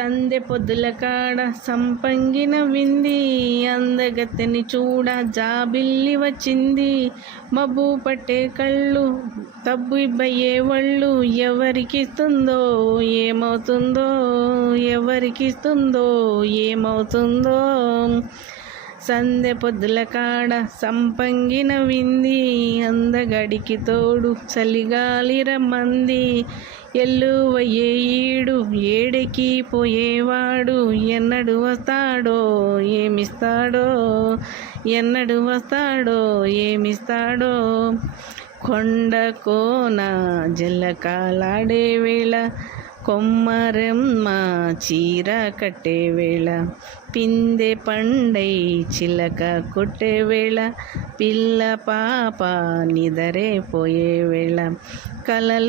సందె పొద్దుల కాడ సంపంగిన వింది, అందగత్తెని చూడ జాబిల్లి వచ్చింది. మబ్బు పట్టే కళ్ళు తబ్బు ఇబ్బయ్యే వళ్ళు, ఎవరికిస్తుందో ఏమవుతుందో, ఎవరికిస్తుందో ఏమవుతుందో. సందె పొద్దుల కాడ సంపంగిన వింది, అందగడికి తోడు చలిగాలి రమ్మంది. ఎల్లువయ్యే ఈడు ఏడెకి పోయేవాడు, ఎన్నడు వస్తాడో ఏమిస్తాడో, ఎన్నడు వస్తాడో ఏమిస్తాడో. కొండ కోన జల్లకాలాడే వేళ, కొమ్మరెమ్మ చీర కట్టే వేళ, పిందె పండై చిలక కొట్టే వేళ, పిల్ల పాప నిదరే పోయే వేళ, కలలే